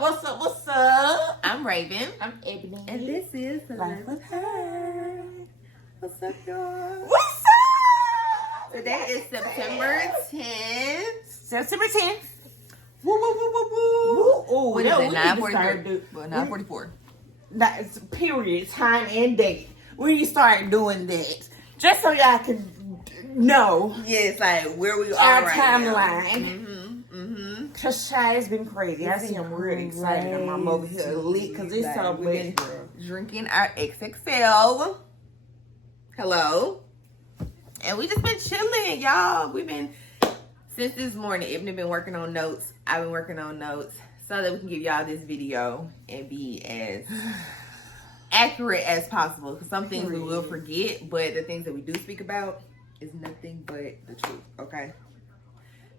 What's up? I'm Raven. I'm Ebony. And this is Life with Her. What's up, y'all? What's up? Today is September 10th. September 10th. Woo, woo, woo, woo, woo. Ooh, What is it? 9:44. 9:44. That's period, time, and date. When you start doing that. Just so y'all can know. Yeah, it's like where we are Our right timeline. now. Cause Shy has been crazy. I see him really excited. I'm over here lit because it's so we've big. been drinking our XXL. Hello. And we just been chilling, y'all. We've been, since this morning, Ebony been working on notes. I've been working on notes so that we can give y'all this video and be as accurate as possible. Because some things we will forget, but the things that we do speak about is nothing but the truth, okay?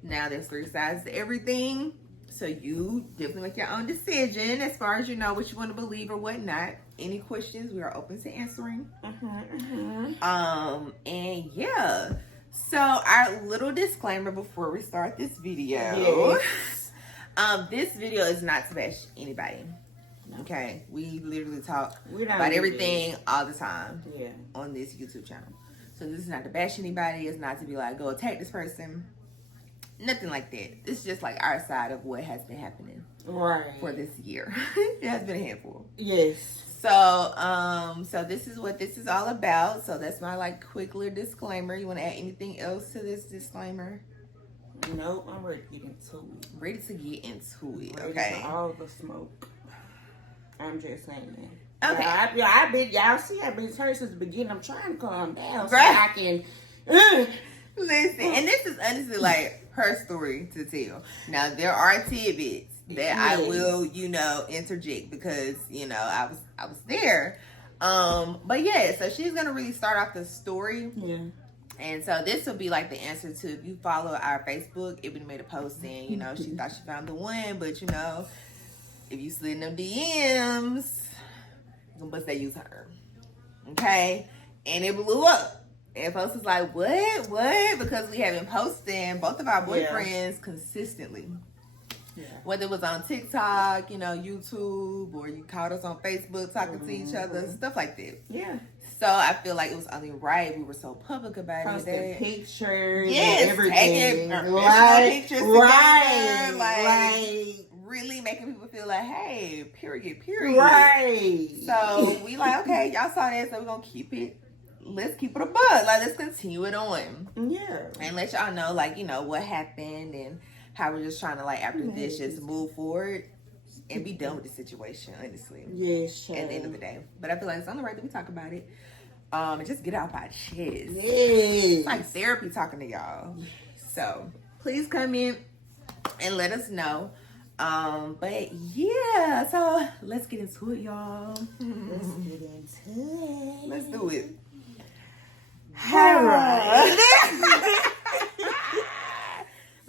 Now, there's 3 sides to everything, so you definitely make your own decision as far as you know what you want to believe or what not. Any questions, we are open to answering. And yeah, so our little disclaimer before we start this video. Yes. This video is not to bash anybody. Okay, we literally talk We don't about do everything all the time Yeah. on this YouTube channel. So this is not to bash anybody. It's not to be like, go attack this person. Nothing like that. It's just like our side of what has been happening for this year. It has been a handful. Yes. So this is what this is all about. So that's my like quick little disclaimer. You want to add anything else to this disclaimer? Nope, I'm ready to get into it. Ready to get into it. Ready Okay. for all the smoke. I'm just saying. Okay. I've been, y'all see, I've been turned since the beginning. I'm trying to calm down so Right. I can. Listen, and this is honestly like her story to tell. Now there are tidbits that I will, interject because I was there. But yeah, so she's gonna really start off the story. Yeah. And so this will be like the answer to, if you follow our Facebook, Ebony made a post saying, she thought she found the one, but if you slid in them DMs, I'm gonna bust that use her. Okay? And it blew up. And folks was like, what? Because we have been posting both of our boyfriends consistently. Yeah. Whether it was on TikTok, YouTube, or you caught us on Facebook talking to each other, stuff like that. Yeah. So I feel like it was only right. We were so public about Posting pictures, yes, everything. Taking pictures together, like really making people feel like, hey, period. Right. So we like, okay, y'all saw that, so we're gonna keep it. Let's keep it a bud. Like, let's continue it on. Yeah. And let y'all know, like, what happened and how we're just trying to, like, after this, just move forward and be done with the situation, honestly. Yes, at the end of the day. But I feel like it's only right that we talk about it. And just get it off our chest. Yes. It's like therapy talking to y'all. So please come in and let us know. But yeah, so let's get into it, y'all. Let's get into it. Let's do it. All right.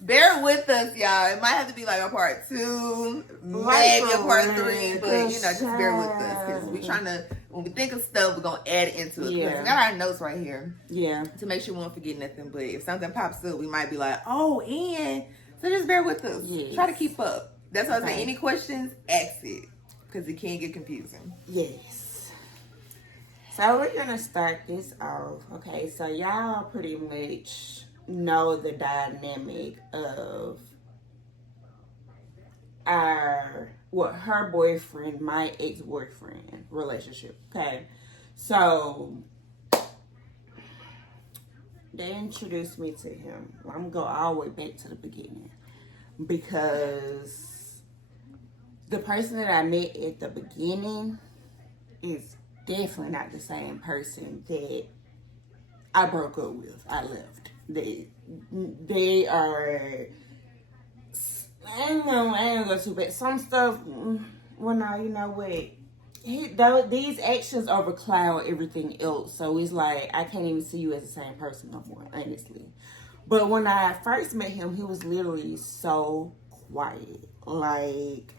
Bear with us, y'all. It might have to be like a part 2, maybe a part 3, but just bear with us because we trying to. When we think of stuff, we're gonna add it into it. Yeah. We got our notes right here. Yeah. To make sure we won't forget nothing. But if something pops up, we might be like, oh, and so just bear with us. Yes. Try to keep up. That's why I say any questions, ask it because it can get confusing. Yes. So we're gonna start this off. Okay, so y'all pretty much know the dynamic of her boyfriend, my ex-boyfriend relationship. Okay, so they introduced me to him. I'm gonna go all the way back to the beginning because the person that I met at the beginning is definitely not the same person that I broke up with. I left. They are. I ain't gonna go too bad. Some stuff. Well, no, you know what? These actions overcloud everything else. So it's like I can't even see you as the same person no more, honestly. But when I first met him, he was literally so quiet. Like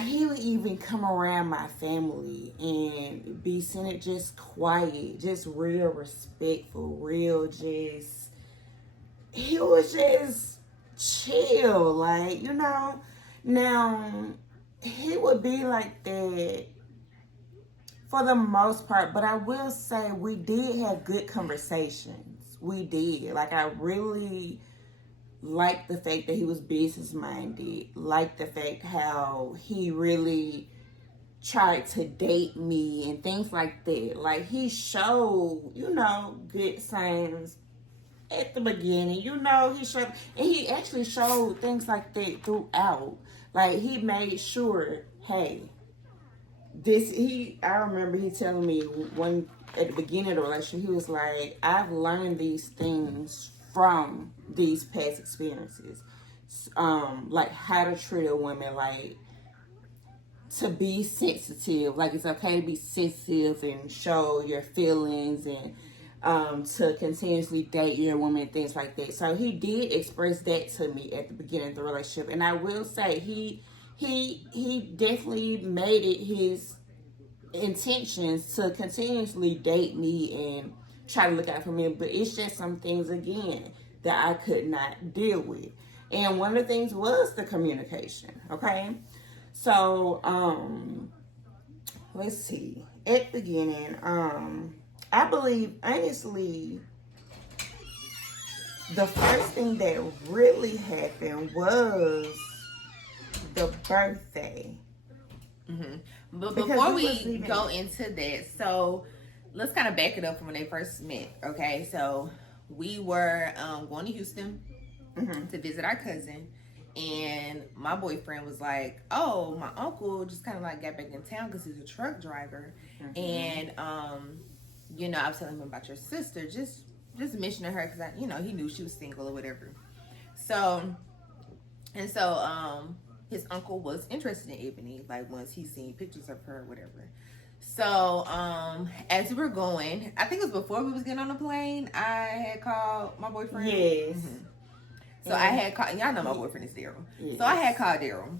he would even come around my family and be sitting just quiet, just real respectful, he was just chill, like, Now, he would be like that for the most part, but I will say we did have good conversations. We did. Like, I really liked the fact that he was business minded, liked the fact how he really tried to date me and things like that. Like, he showed, good signs at the beginning. He showed, and he actually showed things like that throughout. Like, he made sure, hey, I remember he telling me one at the beginning of the relationship, he was like, I've learned these things from these past experiences. Like how to treat a woman, like to be sensitive. Like, it's okay to be sensitive and show your feelings, and to continuously date your woman and things like that. So he did express that to me at the beginning of the relationship. And I will say he definitely made it his intentions to continuously date me and try to look out for me. But it's just some things, again, that I could not deal with. And one of the things was the communication, okay? So, let's see. At the beginning, I believe, honestly, the first thing that really happened was the birthday. Mm-hmm. But before we go into that, so let's kind of back it up from when they first met, okay? So we were going to Houston to visit our cousin, and my boyfriend was like, oh, my uncle just kind of like got back in town because he's a truck driver. And I was telling him about your sister, just mentioning her because he knew she was single or whatever. So his uncle was interested in Ebony, like once he seen pictures of her or whatever. So as we were going, I think it was before we was getting on the plane, I had called my boyfriend. Yes. So I had called, y'all know my boyfriend is Daryl. Yes. So I had called Daryl,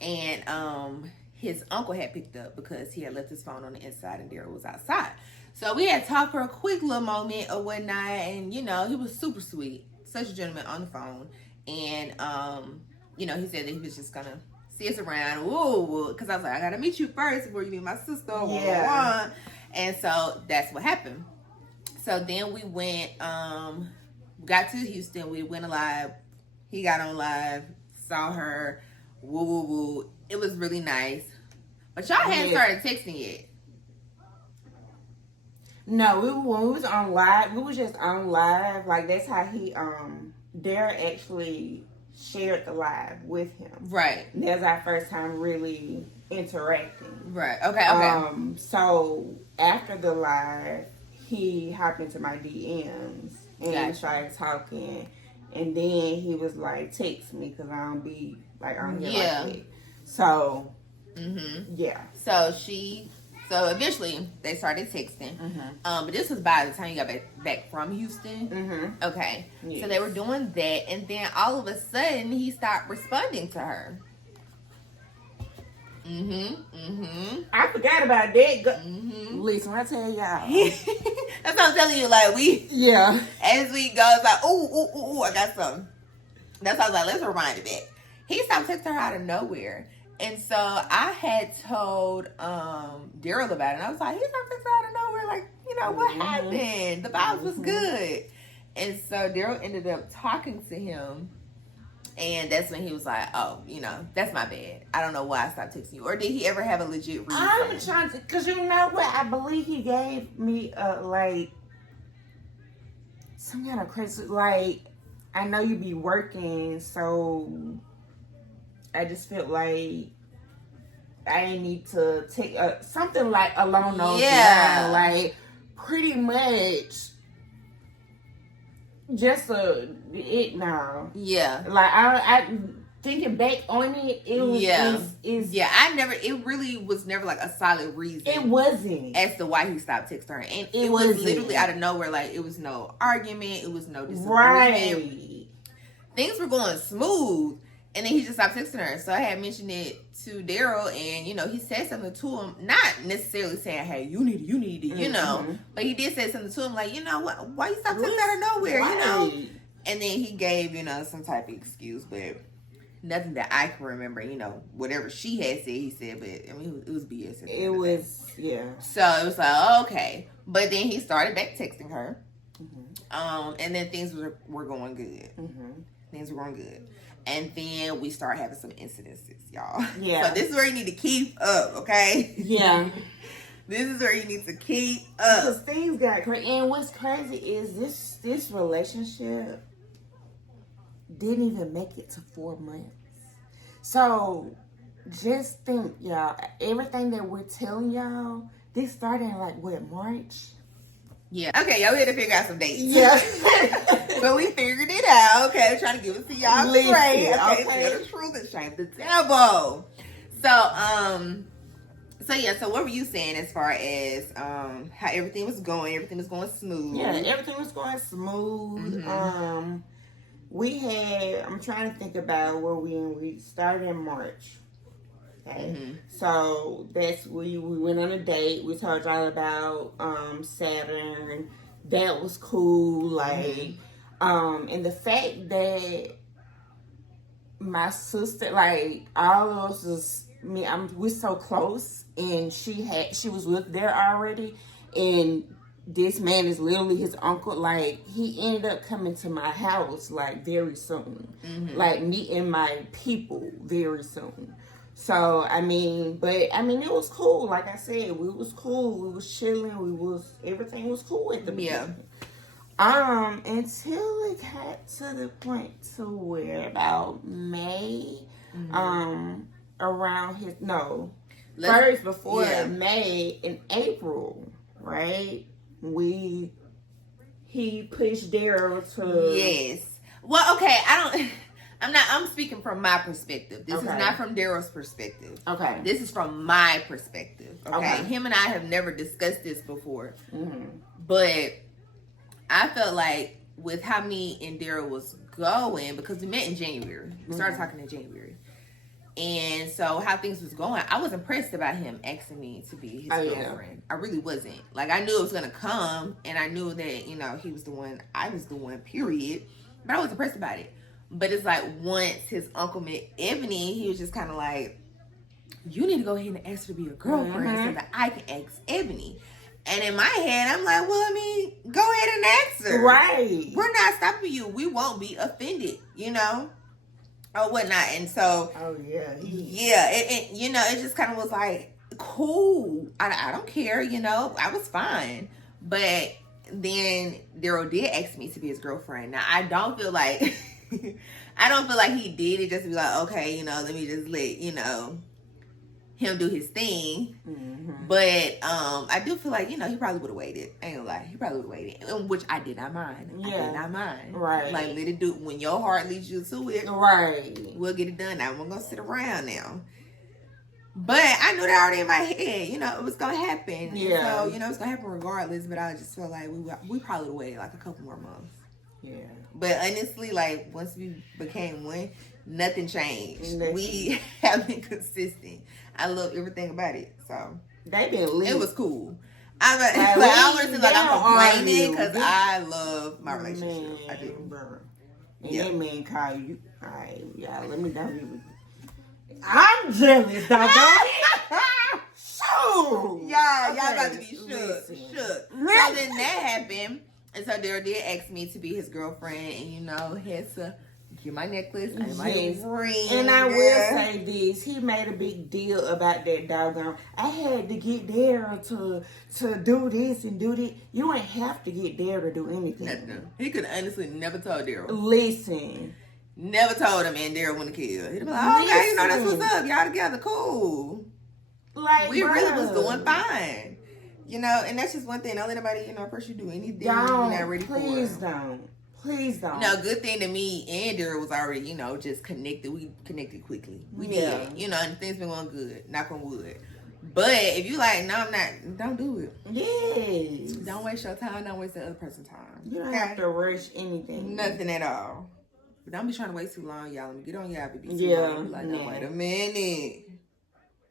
and his uncle had picked up because he had left his phone on the inside and Daryl was outside. So we had talked for a quick little moment or whatnot, and he was super sweet, such a gentleman on the phone. And he said that he was just gonna see us around. Whoa, because I was like, I gotta meet you first before you meet my sister. Yeah. And so that's what happened. So then we went, got to Houston. We went live. He got on live, saw her. Woo, woo, woo. It was really nice. But y'all hadn't started texting yet. No, when we was on live, we was just on live. Like, that's how he, Darren actually shared the live with him. Right. And that was our first time really interacting. Right. Okay. So after the live, he hopped into my DMs and started talking. And then he was like, text me because I don't be like on here like that. So, yeah. So eventually they started texting. But this was by the time you got back from Houston. Okay. Yes. So they were doing that, and then all of a sudden he stopped responding to her. I forgot about that. Listen, when I tell y'all. That's what I'm telling you. Like, as we go, it's like, ooh, I got something. That's why I was like, let's rewind it back. He stopped texting her out of nowhere. And so I had told Daryl about it. And I was like, he stopped texting out of nowhere. Like, what happened? The vibes was good. And so Daryl ended up talking to him. And that's when he was like, oh, that's my bad. I don't know why I stopped texting you. Or did he ever have a legit reason? I'm trying to, because you know what? I believe he gave me, some kind of crazy, like, I know you be working, so I just felt like I need to take something like along those lines. Like, pretty much just now. Yeah. Like, I thinking back on it, it was it really was never like a solid reason. It wasn't as to why he stopped texting her, and it was literally out of nowhere. Like, it was no argument, it was no disagreement. Right. Things were going smooth, and then he just stopped texting her. So I had mentioned it to Daryl, and he said something to him, not necessarily saying, "Hey, you need to," but he did say something to him, like, what? Why you stop texting out of nowhere, And then he gave some type of excuse, but nothing that I can remember. You know, whatever she had said, he said, but I mean, it was BS. It was, yeah. So it was like, oh, okay. But then he started back texting her. And then things were going good. Things were going good. And then we start having some incidences, y'all. Yeah. So this is where you need to keep up, okay? Yeah. This is where you need to keep up. Because things got crazy. And what's crazy is this relationship didn't even make it to 4 months. So just think, y'all, everything that we're telling y'all, this started in like, what, March? Yeah. Okay, y'all, we had to figure out some dates. Yeah. But we figured it out. Okay, I'm trying to give it to y'all straight. Okay, tell the truth and shame the devil. So what were you saying as far as how everything was going? Everything was going smooth. Yeah, everything was going smooth. I'm trying to think about where we started in March. Okay. So that's we went on a date. We told y'all about Saturn. That was cool. Like and the fact that my sister, like all of us was we're so close, and she was with there already, and this man is literally his uncle. Like, he ended up coming to my house like very soon, like meeting my people very soon. So it was cool. Like I said, we was cool. We was chilling. Everything was cool at the beginning. Until it got to the point to where about May, around first before May, in April, right? He pushed Daryl to. Yes. Well, okay, I'm speaking from my perspective. This is not from Daryl's perspective. Okay. This is from my perspective. Okay. Him and I have never discussed this before. But I felt like with how me and Daryl was going, because we met in January. We started talking in January. And so how things was going, I was impressed about him asking me to be his girlfriend. I really wasn't. Like, I knew it was going to come, and I knew that, you know, he was the one, I was the one, period. But I was impressed about it. But it's like, once his uncle met Ebony, he was just kind of like, you need to go ahead and ask her to be your girlfriend so that I can ask Ebony. And in my head, I'm like, well, go ahead and ask her. Right. We're not stopping you. We won't be offended, you know? Or whatnot. And so, it just kind of was like, cool. I don't care, you know? I was fine. But then Daryl did ask me to be his girlfriend. Now, I don't feel like he did it just to be like, okay, you know, let me just let, you know, him do his thing. But I do feel like, you know, he probably would have waited. I ain't gonna lie. He probably would have waited. Which I did not mind. I did not mind. Right. Like, let it do. When your heart leads you to it. Right. We'll get it done. Now, I'm gonna sit around now. But I knew that already in my head. You know, it was gonna happen. Yeah. So, you know, it's gonna happen regardless. But I just felt like we probably would have waited like a couple more months. Yeah. But honestly, like, once we became one, nothing changed. We have been consistent. I love everything about it. So they been lit. It was cool. I don't want to like I'm complaining because I love my relationship. I do. Bro. And that man call you. All right, y'all. Let me down. I'm jealous, dog. So y'all about to be shook. So then that happened, and so Daryl did ask me to be his girlfriend, and you know, had to get my necklace and my ring. And I will say this: he made a big deal about that doggone. I had to get Daryl to do this and do that. You ain't have to get Daryl to do anything. Nothing. He could honestly never told Daryl. Listen. Never told him, and Daryl wouldn't kill. He'd be like, oh, okay, you know, that's what's up. Y'all together, cool. Like, we really was doing fine. You know, and that's just one thing. Don't let anybody, you know, pursue do anything you're not ready for. Please don't. Please don't. You know, good thing to me and Daryl was already, you know, just connected. We connected quickly. We did. You know, and things been going good. Knock on wood. But if you like, no, I'm not, don't do it. Yes. Don't waste your time. Don't waste the other person's time. You don't have to rush anything. Nothing at all. But don't be trying to wait too long, y'all. Let me get on y'all. Be too long. Be like, no, wait a minute.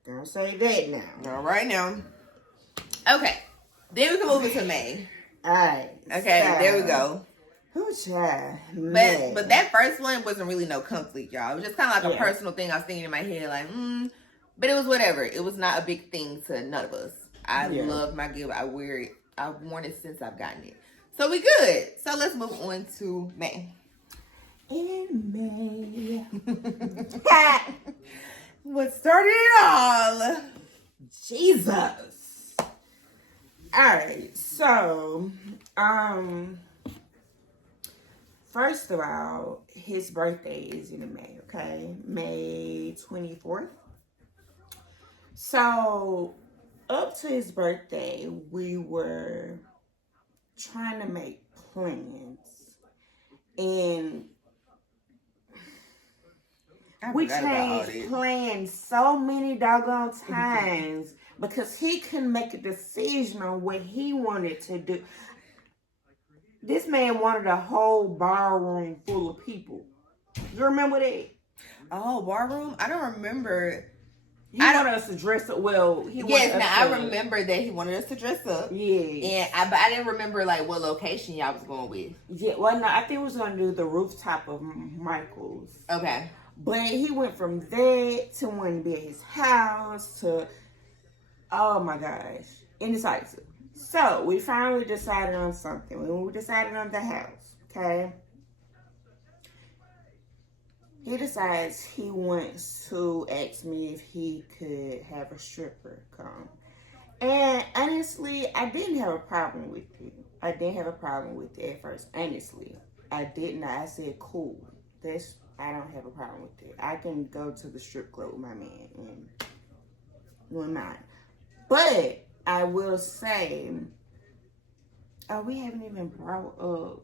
Don't say that now. All right now. Okay. Then we can move into May. All right. Okay, there we go. Who child? But that first one wasn't really no conflict, y'all. It was just kind of like a personal thing I was thinking in my head, like, but it was whatever. It was not a big thing to none of us. I love my gift. I wear it. I've worn it since I've gotten it. So we good. So let's move on to May. In May. What started it all? Jesus. Alright, so first of all, his birthday is in May, okay? May 24th. So up to his birthday, we were trying to make plans. And we changed plans so many doggone times because he couldn't make a decision on what he wanted to do. This man wanted a whole ballroom full of people. You remember that? Oh, ballroom? I don't remember. He wanted us to dress up. Well, I remember that he wanted us to dress up. Yeah. But I didn't remember like what location y'all was going with. Yeah, well, no, I think we was going to do the rooftop of Michael's. Okay. But he went from that to wanting to be at his house to, oh my gosh, indecisive. So we finally decided on something. We decided on the house, okay? He decides he wants to ask me if he could have a stripper come. And honestly, I didn't have a problem with it. I didn't have a problem with it at first. Honestly, I did not. I said, cool. I don't have a problem with it. I can go to the strip club with my man and with mine. But I will say, we haven't even brought up.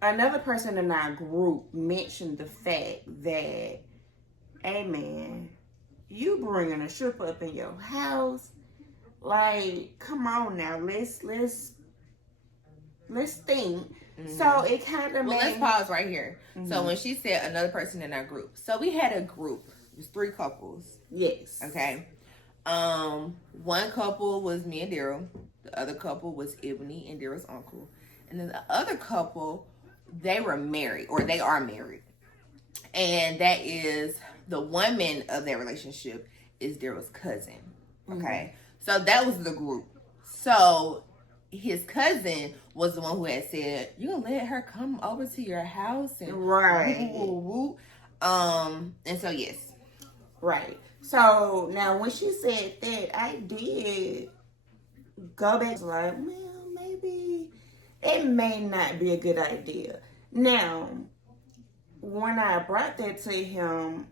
Another person in our group mentioned the fact that, hey man, you bringing a stripper up in your house? Like, come on now, let's think. So it kind of let's pause right here. So when she said another person in our group, so we had a group. It was 3 couples. Yes. Okay. One couple was me and Daryl. The other couple was Ebony and Daryl's uncle. And then the other couple, they were married, or they are married. And that is the woman of their relationship is Daryl's cousin. Okay. So that was the group. So his cousin was the one who had said, you gonna let her come over to your house and right. And so yes. Right. So now when she said that, I did go back like, well, maybe it may not be a good idea. Now, when I brought that to him,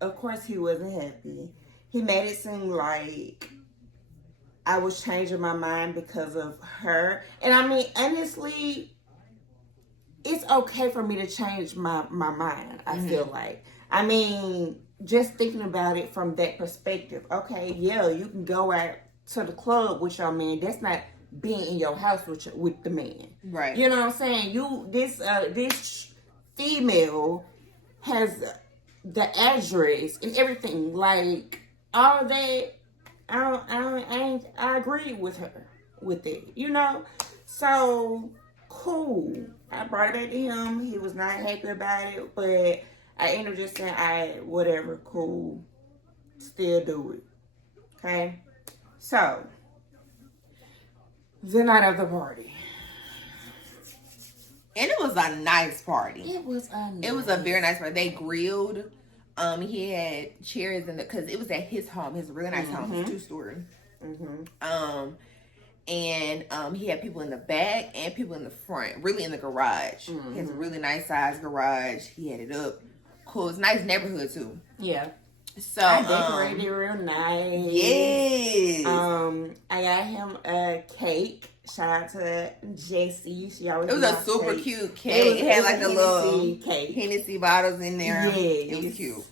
of course he wasn't happy. He made it seem like I was changing my mind because of her. And I mean, honestly, it's okay for me to change my mind, I feel like. I mean, just thinking about it from that perspective. Okay, yeah, you can go out to the club with your man. That's not being in your house with the man. Right. You know what I'm saying? This female has the address and everything. Like, all of that, I agree with her with it, you know? So, cool. I brought it back to him. He was not happy about it, but I ended up just saying, whatever, cool. Still do it. Okay? So, the night of the party. And it was a nice party. It was a very nice party. They grilled. He had chairs because it was at his home. His really nice home. It's 2-story. And he had people in the back and people in the front. Really in the garage. He has a really nice size garage. He had it up. Cool. It's a nice neighborhood too. Yeah. So I decorated it real nice. Yes. I got him a cake. Shout out to Jessie. She always. It was a super cute cake. It had like a little cake. Hennessy bottles in there. Yes. It was cute.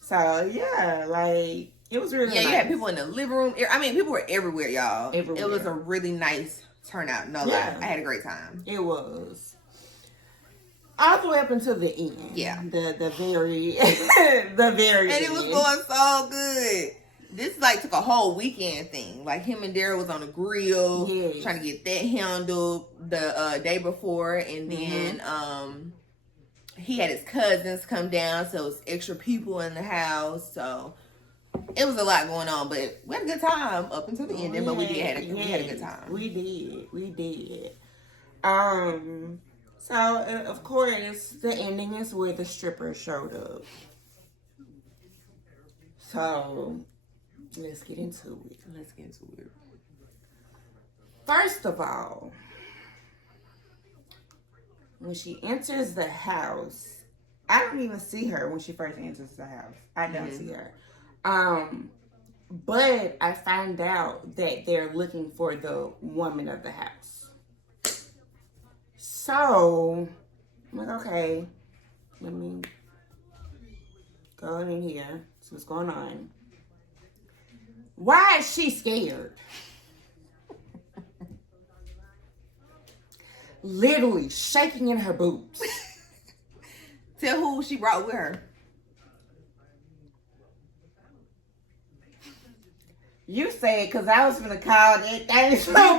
So yeah, like it was really. Yeah, nice. You had people in the living room. I mean, people were everywhere, y'all. Everywhere. It was a really nice turnout. No lie, I had a great time. It was. All the way up until the end. Yeah. The very the very and end. It was going so good. this like took a whole weekend thing. Like him and Daryl was on the grill, Yes. trying to get that handled the day before, and then he had his cousins come down, so it was extra people in the house. So it was a lot going on, but we had a good time up until the ending. But we had a good time. We did. So of course the ending is where the stripper showed up. So let's get into it. First of all, when she enters the house, I don't even see her when she first enters the house. I don't see her. But I find out that they're looking for the woman of the house. So I'm like, okay, let me go in here, see what's going on. Why is she scared? Literally shaking in her boots. Tell who she brought with her. You said, because I was gonna call that thing so not.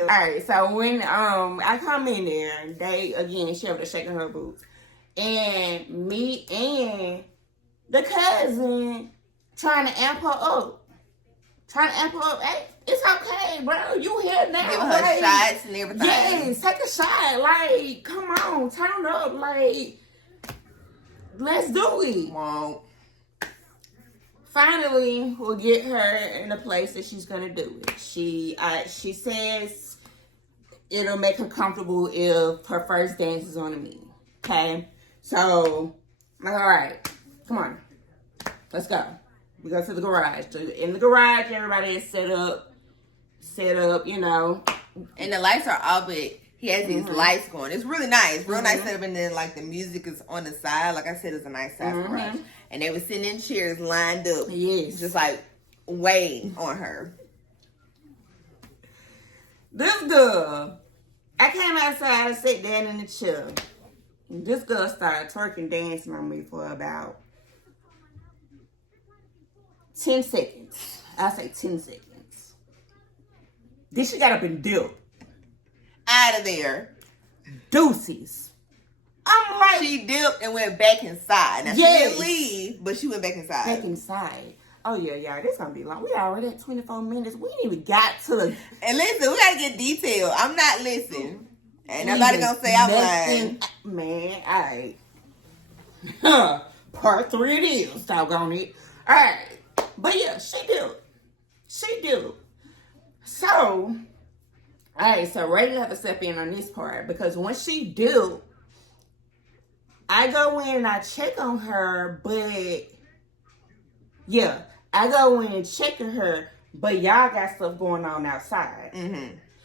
Alright, so when I come in there, she over there shaking her boots. And me and the cousin trying to amp her up. Hey, it's okay, bro. You here now. Give her shots and everything. Yes, take a shot. Like, come on, turn up. Like, let's do it. Won't. Finally, we'll get her in a place that she's gonna do it. She says it'll make her comfortable if her first dance is on me. Okay, so I'm like, all right, come on, let's go. We go to the garage. In the garage, everybody is set up, you know. And the lights are off, but he has these lights going. It's really nice, real nice setup. And then like the music is on the side. Like I said, it's a nice side garage. And they were sitting in chairs lined up. Yes. Just like waiting on her. This girl, I came outside and sat down in the chair. This girl started twerking, dancing on me for about 10 seconds. I'll say 10 seconds. Then she got up and dipped. Out of there. Deuces. I'm like... She dipped and went back inside. Now, yes. She didn't leave, but she went back inside. Back inside. Oh, yeah, y'all. This gonna be long. We already at 24 minutes. We ain't even got to the... And listen, we gotta get detailed. I'm not listening. Ain't nobody gonna say I'm lying. Man, all right. Part 3 it is. Doggone it. All right. But yeah, she do. So, all right, so Ray have to step in on this part because when she do, I go in and I check on her, but yeah, I go in and check on her, but y'all got stuff going on outside.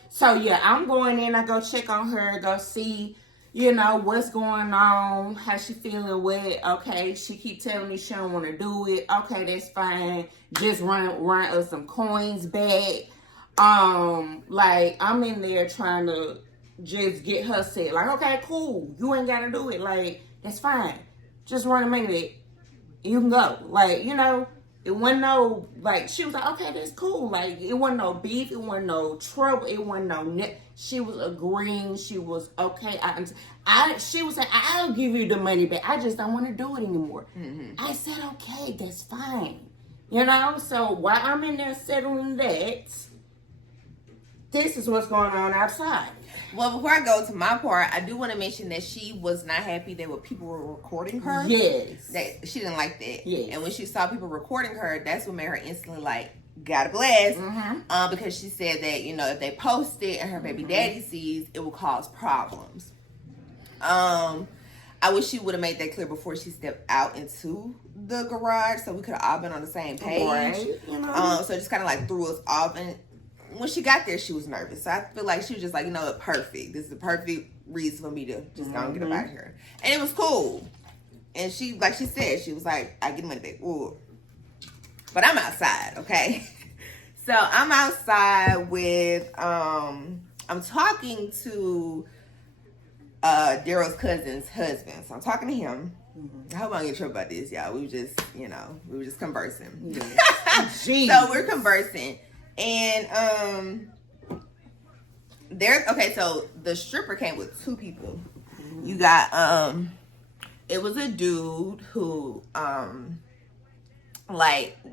So yeah, I'm going in, I go check on her, go see, you know, what's going on, how she feeling with, okay, she keep telling me she don't want to do it, okay, that's fine, just run us some coins back. Like, I'm in there trying to just get her set, like, okay, cool, you ain't gotta do it, like, that's fine, just run a minute, you can go, like, you know, it wasn't no, like, she was like, okay, that's cool, like, it wasn't no beef, it wasn't no trouble, it wasn't no, she was agreeing, she was, okay, she was saying, I'll give you the money back, I just don't want to do it anymore. I said, okay, that's fine, you know, so while I'm in there settling that, this is what's going on outside. Well, before I go to my part, I do want to mention that she was not happy that people were recording her. Yes. That she didn't like that. Yes. And when she saw people recording her, that's what made her instantly like, gotta blast. Because she said that, you know, if they post it and her baby daddy sees, it will cause problems. I wish she would have made that clear before she stepped out into the garage so we could have all been on the same page. Right. You know? So it just kind of like threw us off. And when she got there, she was nervous. So I feel like she was just like, you know, perfect. This is the perfect reason for me to just go and get up out of here. And it was cool. And she, like she said, she was like, I get money back. Ooh. But I'm outside, okay? So I'm outside with, I'm talking to Daryl's cousin's husband. So I'm talking to him. I hope I don't get trouble about this, y'all. We were just, we were just conversing. Jeez. So we're conversing. And so the stripper came with two people. You got it was a dude who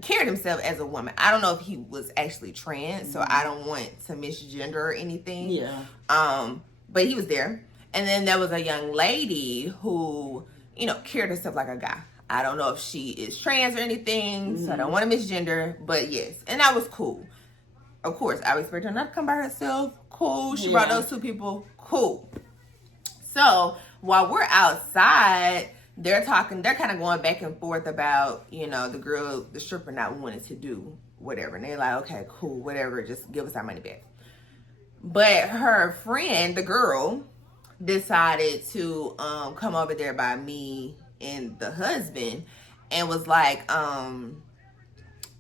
carried himself as a woman. I don't know if he was actually trans, so I don't want to misgender or anything. Yeah. But he was there. And then there was a young lady who, carried herself like a guy. I don't know if she is trans or anything, so I don't want to misgender, but yes. And that was cool. Of course, I expect her not to come by herself. Cool. She brought those two people. Cool. So while we're outside, they're kind of going back and forth about, the stripper not wanting to do whatever. And they're like, okay, cool, whatever, just give us our money back. But her friend, the girl, decided to come over there by me and the husband and was like,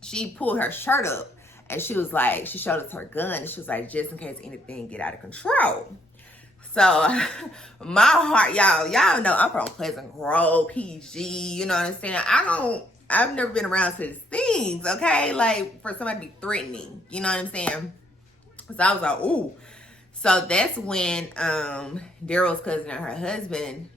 she pulled her shirt up and she was like, she showed us her gun and she was like, just in case anything get out of control. So my heart, y'all know I'm from Pleasant Grove, PG, you know what I'm saying? I've never been around such things, okay? Like for somebody to be threatening, you know what I'm saying? So I was like, ooh. So that's when Daryl's cousin and her husband,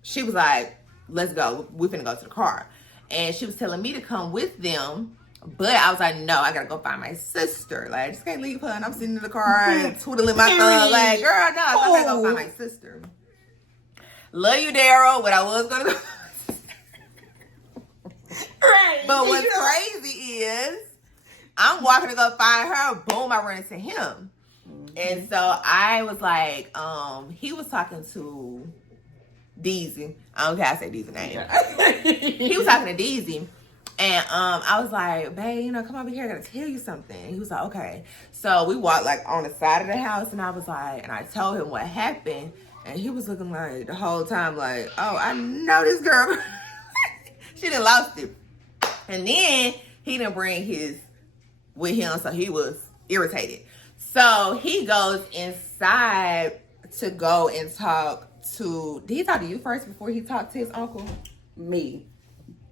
she was like, let's go. We're finna go to the car. And she was telling me to come with them. But I was like, no, I gotta go find my sister. Like, I just can't leave her. And I'm sitting in the car and twiddling my thumb. Like, girl, no, I gotta go find my sister. Love you, Daryl. But I was gonna go. Right. But what's crazy is I'm walking to go find her. Boom, I run into him. And so I was like, he was talking to Deezy. I don't care I say Deezy's name. He was talking to Deezy. And I was like, babe, come over here. I gotta tell you something. And he was like, okay. So we walked like on the side of the house, and I was like, and I told him what happened, and he was looking like the whole time like, oh, I know this girl. She done lost it. And then he didn't bring his with him, so he was irritated. So he goes inside to go and talk to. Did he talk to you first before he talked to his uncle? Me.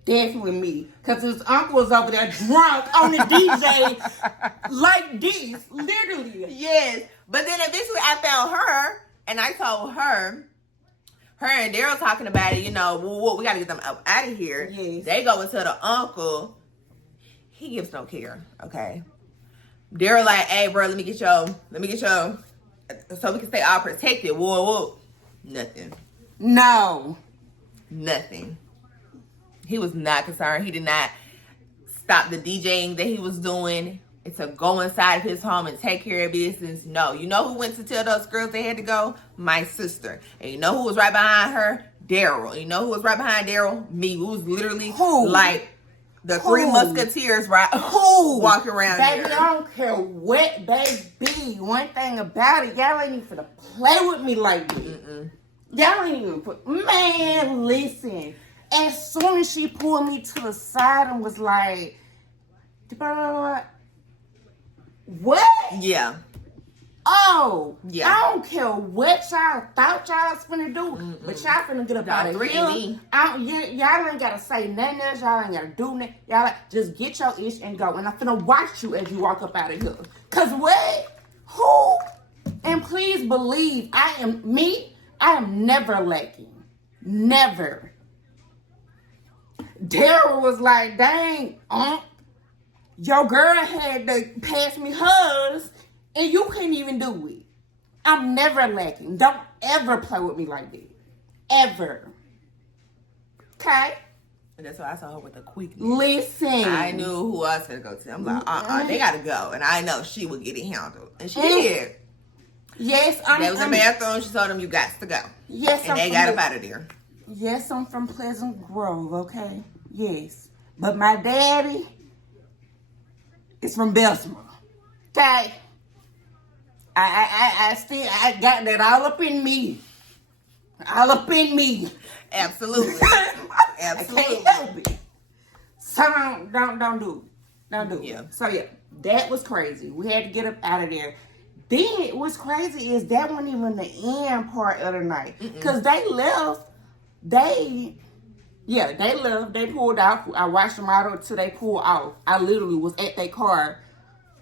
Definitely me. Because his uncle was over there drunk on the DJ like this. Literally. Yes. But then eventually I found her and I told her and Daryl talking about it, we got to get them out of here. Yes. They go into the uncle. He gives no care. Okay. Daryl like, hey, bro, let me get your, so we can stay all protected. Whoa. Nothing. No. Nothing. He was not concerned. He did not stop the DJing that he was doing to go inside of his home and take care of business. No. You know who went to tell those girls they had to go? My sister. And you know who was right behind her? Daryl. You know who was right behind Daryl? Me. Who was literally like the three musketeers, right? Walking around baby, here. I don't care what, baby. One thing about it, y'all ain't even finna play with me like this. Y'all ain't even man, listen. As soon as she pulled me to the side and was like, what? Yeah. Oh, yeah. I don't care what y'all thought y'all was finna do, but y'all finna get up out of here. Y'all ain't gotta say nothing else. Y'all ain't gotta do nothing. Y'all just get your ish and go. And I'm finna watch you as you walk up out of here. Cause what? Who? And please believe, I am never lacking. Never. Daryl was like, dang, your girl had to pass me hers, and you couldn't even do it. I'm never lacking. Don't ever play with me like that. Ever. Okay? And that's why I saw her with the quickness. Listen. I knew who I was going to go to. I'm like, they got to go. And I know she would get it handled. And she did. Yes, There was a bathroom. She told them, you got to go. Yes, and they got up out of there. Yes, I'm from Pleasant Grove, okay? Yes. But my daddy is from Bessemer. Okay? I got that all up in me. All up in me. Absolutely. Absolutely. I can't help it. So don't do it. Don't do it. Yeah. So yeah, that was crazy. We had to get up out of there. Then what's crazy is that wasn't even the end part of the night. Because they left. Yeah, they left. They pulled out. I watched them out until they pulled off. I literally was at their car,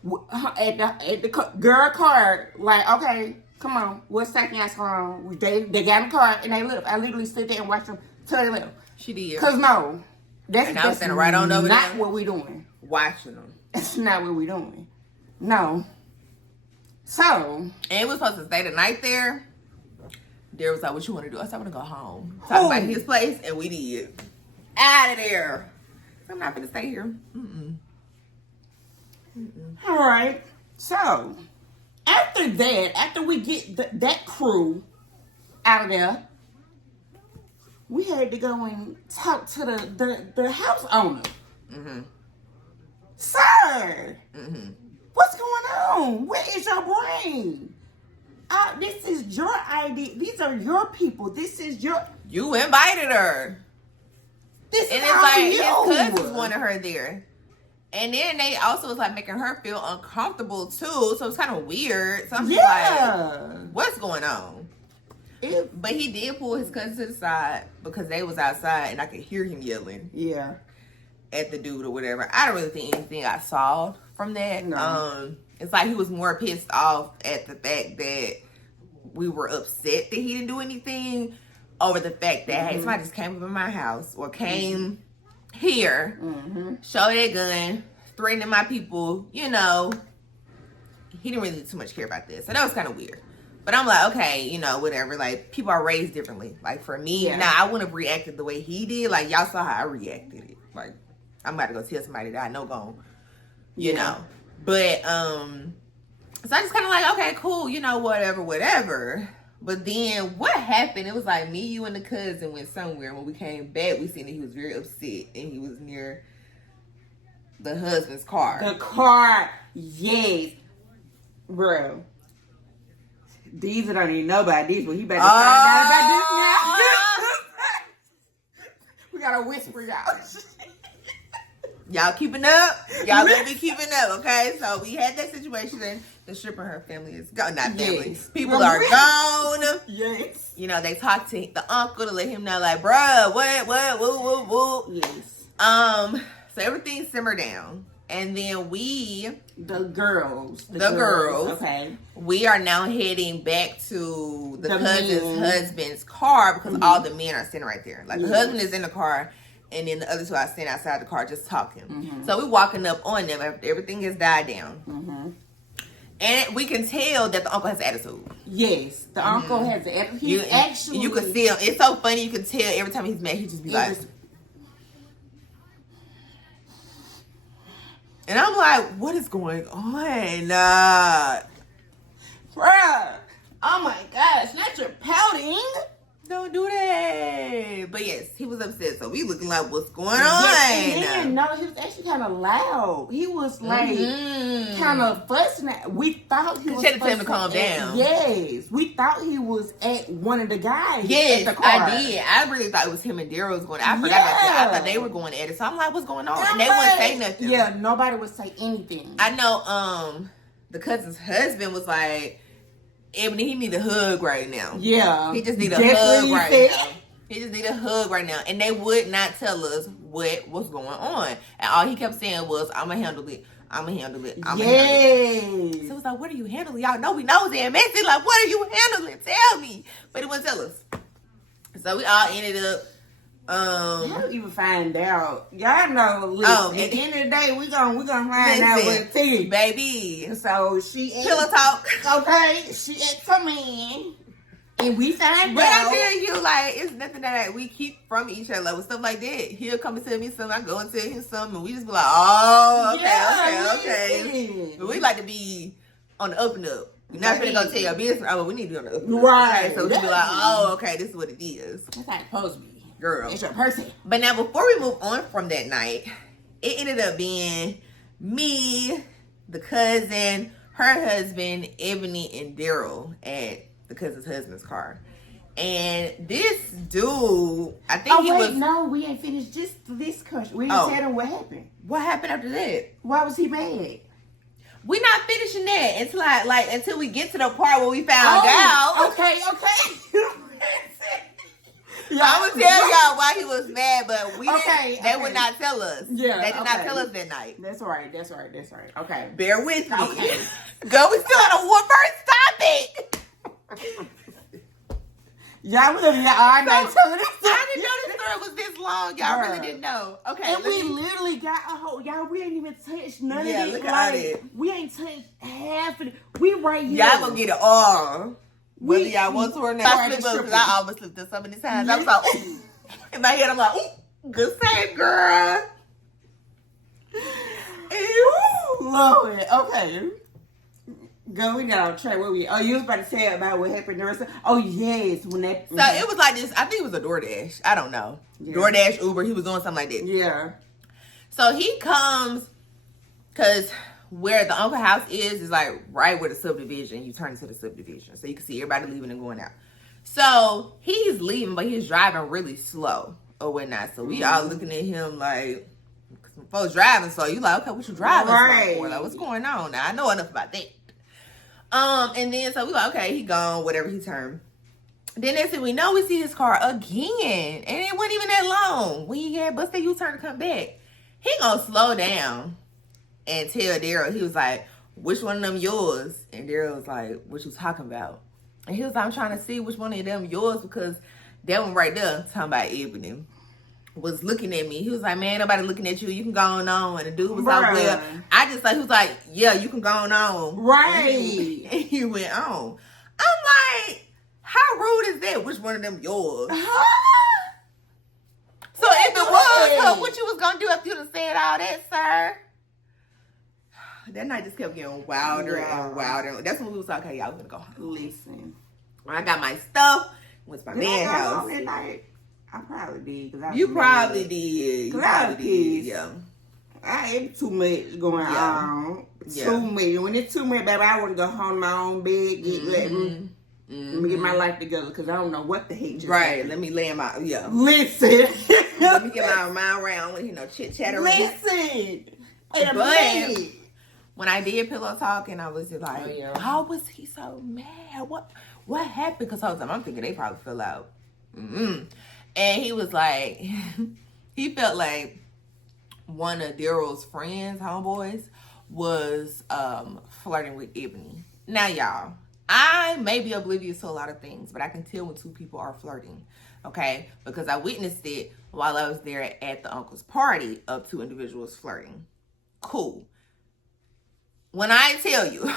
at the girl car, like, okay, come on, what's taking us home? They got in the car and they left. I literally stood there and watched them till they left. She did. Cause no, that's standing right on over not there. what we doing. Watching them. That's not what we doing. No. So. And we was supposed to stay the night there. There was like, what you want to do? I said, I want to go home. Talk about his place, and we did. Out of there. I'm not going to stay here. All right. So, after that, after we get that crew out of there, we had to go and talk to the house owner. Sir, what's going on? Where is your brain? This is your idea. These are your people. This is your... You invited her. This and is it's like you. His cousins wanted her there. And then they also was like making her feel uncomfortable too. So it's kind of weird. So I'm just like, what's going on? But he did pull his cousin to the side because they was outside and I could hear him yelling. Yeah. At the dude or whatever. I don't really think anything got solved from that. No. It's like he was more pissed off at the fact that we were upset that he didn't do anything over the fact that, hey, somebody just came up in my house or came here, showed their gun, threatening my people, you know. He didn't really too much care about this. So that was kind of weird. But I'm like, okay, you know, whatever. Like, people are raised differently. Like, for me, now, I wouldn't have reacted the way he did. Like, y'all saw how I reacted it. Like, I'm about to go tell somebody that I know gone, you know. But, so I just kind of like, okay, cool, you know, whatever. But then what happened, it was like me, you, and the cousin went somewhere. When we came back, we seen that he was very upset. And he was near the husband's car. The car, yes. Bro. These don't even know about this, but he better find out about this now. We gotta whisper, y'all. Y'all keeping up? Y'all better be keeping up, okay? So we had that situation, and the stripper and her family is gone. Not family. Yes. People are gone. Yes. You know, they talked to the uncle to let him know, like, bruh, what, woo. Yes. So everything simmered down. And then the girls, okay, we are now heading back to the cousin's husband's car because all the men are sitting right there. Like, the husband is in the car, and then the other two are sitting outside the car just talking. So we're walking up on them after everything has died down. And we can tell that the uncle has attitude. Yes, the uncle has the attitude. You can see him. It's so funny. You can tell every time he's mad, he just be like... And I'm like, what is going on? Bruh. Oh my gosh, not your pouting. Don't do that. But yes, he was upset. So we looking like, what's going on? No, he was actually kind of loud. He was like kind of fussing at. We thought he was. She had to tell him to calm down. Yes, we thought he was at one of the guys. Yes, at the car. I did. I really thought it was him and Daryl was going. I forgot about that. I thought they were going at it. So I'm like, what's going on? And they wouldn't say nothing. Yeah, nobody would say anything. I know. The cousin's husband was like, Ebony, he need a hug right now. Yeah. He just need a hug right now. He just need a hug right now. And they would not tell us what was going on. And all he kept saying was, I'm going to handle it. I'm going to handle it. I'm going to handle it. So it was like, what are you handling? Y'all know we nosy and messy. Like, what are you handling? Tell me. But he wouldn't tell us. So we all ended up... I don't even find out. Y'all know. Listen, at the end of the day, we gonna find out what T, baby. So she pillow talk. Okay, she asked for me, and we found out. But I tell you, like, it's nothing that we keep from each other. Like, with stuff like that, he'll come and tell me something. I go and tell him something, and we just be like, oh, okay. But we like to be on the up and up. We're not gonna go tell your business. Oh, we need to be on the up and up. Right. Okay, so we be like, oh, okay, this is what it is. That's how it's supposed to be. Girl. It's your person. But now, before we move on from that night, it ended up being me, the cousin, her husband, Ebony, and Daryl at the cousin's husband's car. And this dude, I think no, we ain't finished just this question. We didn't tell him what happened. What happened after that? Why was he mad? We're not finishing that until we get to the part where we found out. Okay. Yeah, I'm gonna tell y'all why he was mad, but Okay. They would not tell us. Yeah. They did not tell us that night. That's right. Okay. Bear with me. Okay. Girl, we still on a one first topic. Y'all was over here all night telling us. I didn't know this story was this long. Y'all really didn't know. Okay. And we literally got a whole, y'all, we ain't even touched none of it. Yeah, look at it. We ain't touched half of it. We right here. Y'all gonna get it all. Whether y'all want to or not. I I slip up, because I almost slipped up so many times. I was like, ooh. In my head, I'm like, ooh, good save, girl. Lord. Okay. Go, we got on track. Where we? Oh, you was about to say about what happened during. Oh yes, when that. So it was like this. I think it was a DoorDash. I don't know. Yeah. DoorDash, Uber. He was doing something like that. Yeah. So he comes because where the Uncle house is like right where the subdivision. You turn into the subdivision, so you can see everybody leaving and going out. So he's leaving, but he's driving really slow or whatnot. So we all looking at him like, folks driving slow. You like, okay, what you driving slow for? Like, what's going on? Now I know enough about that. And then so we like, okay, he gone, whatever, he turned. Then next thing we know, we see his car again. And it wasn't even that long. When he had busted U-turn to come back, he gonna slow down and tell Daryl, he was like, which one of them yours? And Daryl was like, what you talking about? And he was like, I'm trying to see which one of them yours, because that one right there, talking about Ebony, was looking at me. He was like, man, nobody looking at you. You can go on. And the dude was like, well, I just like, he was like, yeah, you can go on. Right. And he went on. I'm like, how rude is that? Which one of them yours? So if it was her, what you was going to do if you had said all that, sir? That night just kept getting wilder and wilder. That's when we was like, okay, y'all gonna go home. Listen. When I got my stuff, went to my man's house. That night? I probably did. You probably did. You probably did. Yeah. I had too much going on. Too much. When it's too much, baby, I want to go home to my own bed, let me get my life together, because I don't know what the heck just happened. Let me lay in my, Listen. Let me get my mind around, chit-chatter. Listen. But when I did pillow talk, and I was just like, how was he so mad? What happened? Because I'm thinking they probably fell out. And he was like, he felt like one of Daryl's friends, homeboys, was flirting with Ebony. Now, y'all, I may be oblivious to a lot of things, but I can tell when two people are flirting, okay? Because I witnessed it while I was there at the uncle's party of two individuals flirting. Cool. When I tell you,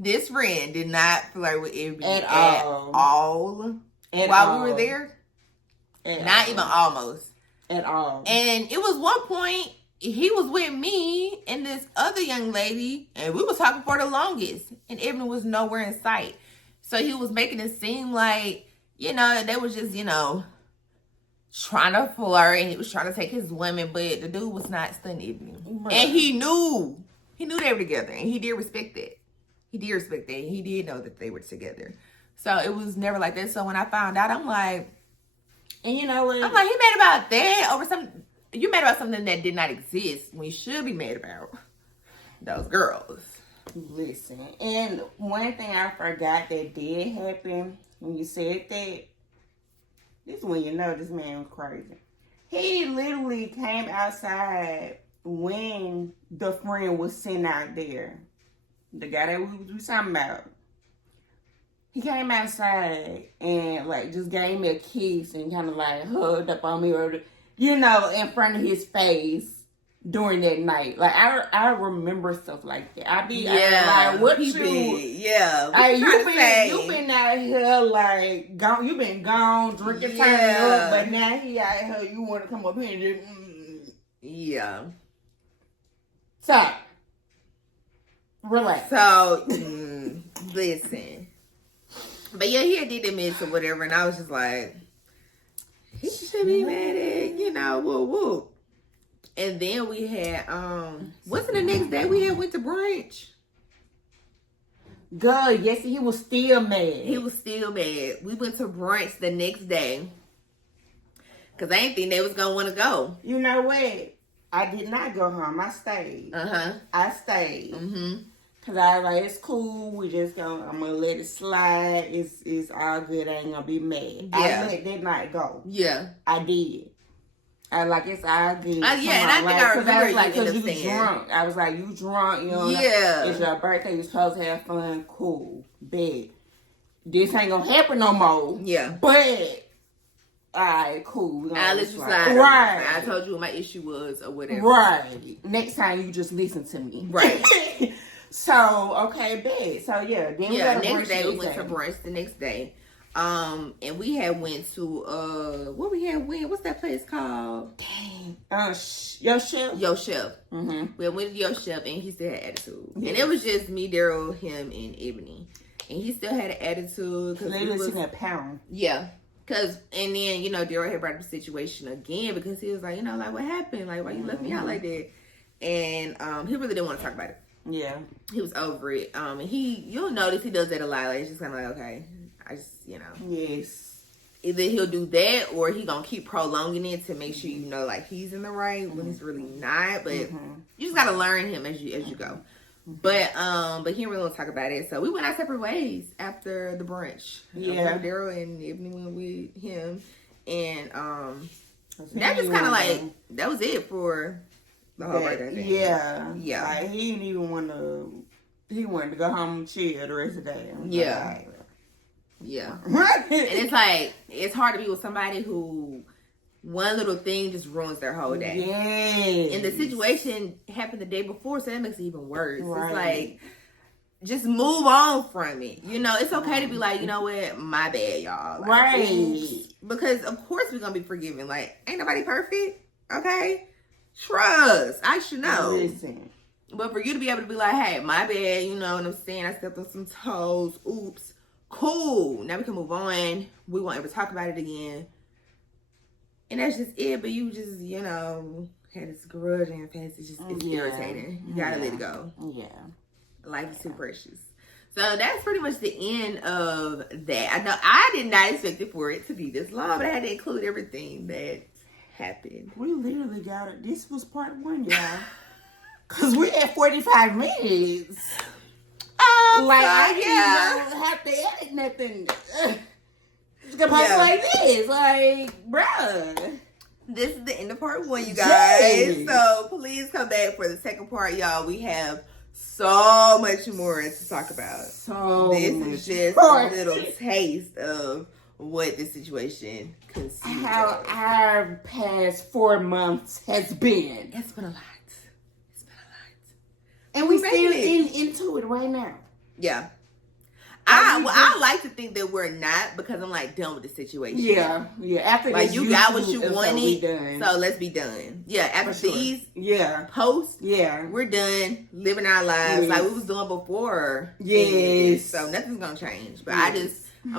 this friend did not flirt with Ebony at all while we were there. Not even almost. At all. And it was one point, he was with me and this other young lady, and we was talking for the longest, and Ebony was nowhere in sight. So he was making it seem like, they was just, trying to flirt, and he was trying to take his women, but the dude was not stunning Ebony. Right. And he knew they were together, and he did respect that. He did know that they were together. So it was never like that. So when I found out, I'm like, and you know what? I'm like, he mad about that over something. You mad about something that did not exist when you should be mad about those girls. Listen, and one thing I forgot that did happen when you said that, this is when you know this man was crazy. He literally came outside when the friend was sitting out there. The guy that we was talking about. He came outside and just gave me a kiss and kind of hugged up on me, or in front of his face during that night. I remember stuff like that. I be what you did? Yeah, you been out here gone. You been gone drinking, turning up, but now he out here. You want to come up here and just So relax. So listen. But yeah, he did admit or whatever, and I was just like, he should be mad at, woo. And then we had, wasn't the next day we went to brunch? Good, yes, he was still mad. We went to brunch the next day, because I didn't think they was going to want to go. You know what? I did not go home. I stayed. I stayed. Cause I was like, it's cool. I'm gonna let it slide. It's all good. I ain't gonna be mad. I let that night go. Yeah, I did. It's all good. Yeah, and I think I remember you because you saying. drunk. I was like, you drunk, you know? Yeah. It's your birthday. You're supposed to have fun. Cool. Bet. This ain't gonna happen no more. Yeah. But, alright, cool. I'll let you slide. Right. I told you what my issue was or whatever. Right. Next time you just listen to me. Right. So, okay, bet. So, yeah. Then next day we went to brunch the next day. And we had went to, what's that place called? Dang. Your Chef? Your Chef. Mm-hmm. We went to Your Chef and he still had attitude. Yes. And it was just me, Daryl, him, and Ebony. And he still had an attitude. They was in that pound. Yeah. And then, Daryl had brought up the situation again because he was like, what happened? Like, why you left me out like that? And he really didn't want to talk about it. Yeah. He was over it. And you'll notice he does that a lot. Like, it's just kind of like, okay, I just, Yes. Either he'll do that or he gonna keep prolonging it to make sure he's in the right when he's really not. But you just gotta learn him as you go. But he didn't really want to talk about it. So we went our separate ways after the brunch. Yeah. Daryl and Ebony went with him. And that just kind of like, that was it for the whole birthday. Yeah. Yeah. Like, he didn't even want to, he wanted to go home and chill the rest of the day. Yeah. Yeah. And it's like, it's hard to be with somebody who one little thing just ruins their whole day. Yes. And the situation happened the day before, so that makes it even worse. Right. It's like, just move on from it. It's okay to be like, you know what, my bad, y'all. Like, right. Oops. Because of course we're gonna be forgiving. Like, ain't nobody perfect, okay? Trust. I should know. Listen. But for you to be able to be like, hey, my bad, you know what I'm saying? I stepped on some toes. Oops. Cool. Now we can move on. We won't ever talk about it again. And that's just it. But you just, had this grudge and it's irritating. You gotta let it go. Yeah. Life is too precious. So that's pretty much the end of that. I know I did not expect it for it to be this long, but I had to include everything that happened. We literally got it. This was part 1, y'all. Because we had 45 minutes. I don't have to edit nothing. It's gonna post like this. Like, bruh. This is the end of part 1, you guys. Yay. So please come back for the second part, y'all. We have so much more to talk about. This is just a little taste of what the situation consists. How our past 4 months has been. It's been a lot. And we still into it right now. Yeah. I like to think that we're not because I'm like done with the situation. Yeah. After like this, you got what you wanted, so let's be done. Yeah. After these posts, we're done living our lives like we was doing before. Yes. So nothing's gonna change. But I'm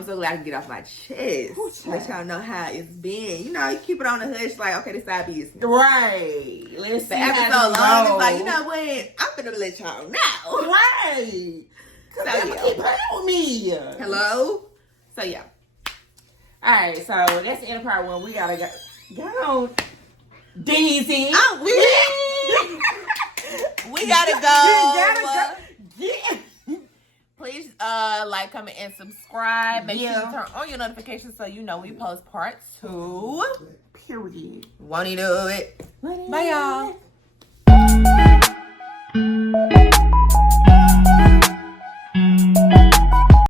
so glad I can get off my chest. Let y'all know how it's been. You keep it on the hush, like, okay, this our business. Right. Let's see. After so long, it's like, you know what? I'm gonna let y'all know. Right. So keep playing with me. Hello? So yeah. Alright, so that's the end of part 1. We gotta go. Daisy. We gotta go. Yeah. Please like, comment, and subscribe. Make sure you turn on your notifications so you know we post part 2. Period. Won't he do it? Bye, y'all.